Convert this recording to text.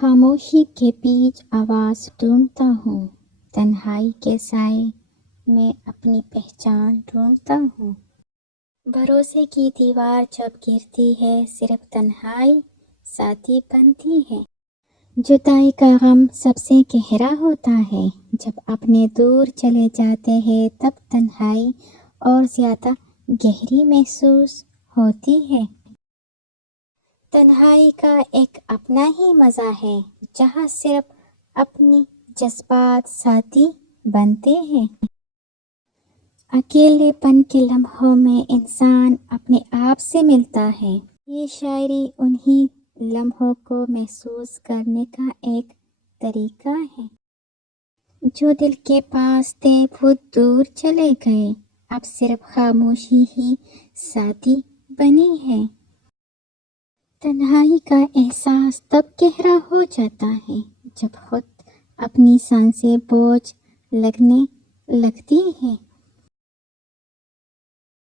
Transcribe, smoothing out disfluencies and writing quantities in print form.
خاموشی کے بیچ آواز ڈھونڈتا ہوں، تنہائی کے سائے میں اپنی پہچان ڈھونڈتا ہوں۔ بھروسے کی دیوار جب گرتی ہے، صرف تنہائی ساتھی بنتی ہے۔ جدائی کا غم سب سے گہرا ہوتا ہے، جب اپنے دور چلے جاتے ہیں تب تنہائی اور زیادہ گہری محسوس ہوتی ہے۔ تنہائی کا ایک اپنا ہی مزہ ہے، جہاں صرف اپنی جذبات ساتھی بنتے ہیں۔ اکیلے پن کے لمحوں میں انسان اپنے آپ سے ملتا ہے۔ یہ شاعری انہی لمحوں کو محسوس کرنے کا ایک طریقہ ہے۔ جو دل کے پاس تھے وہ دور چلے گئے، اب صرف خاموشی ہی ساتھی بنی ہے۔ تنہائی کا احساس تب گہرا ہو جاتا ہے جب خود اپنی سانسیں بوجھ لگنے لگتی ہیں۔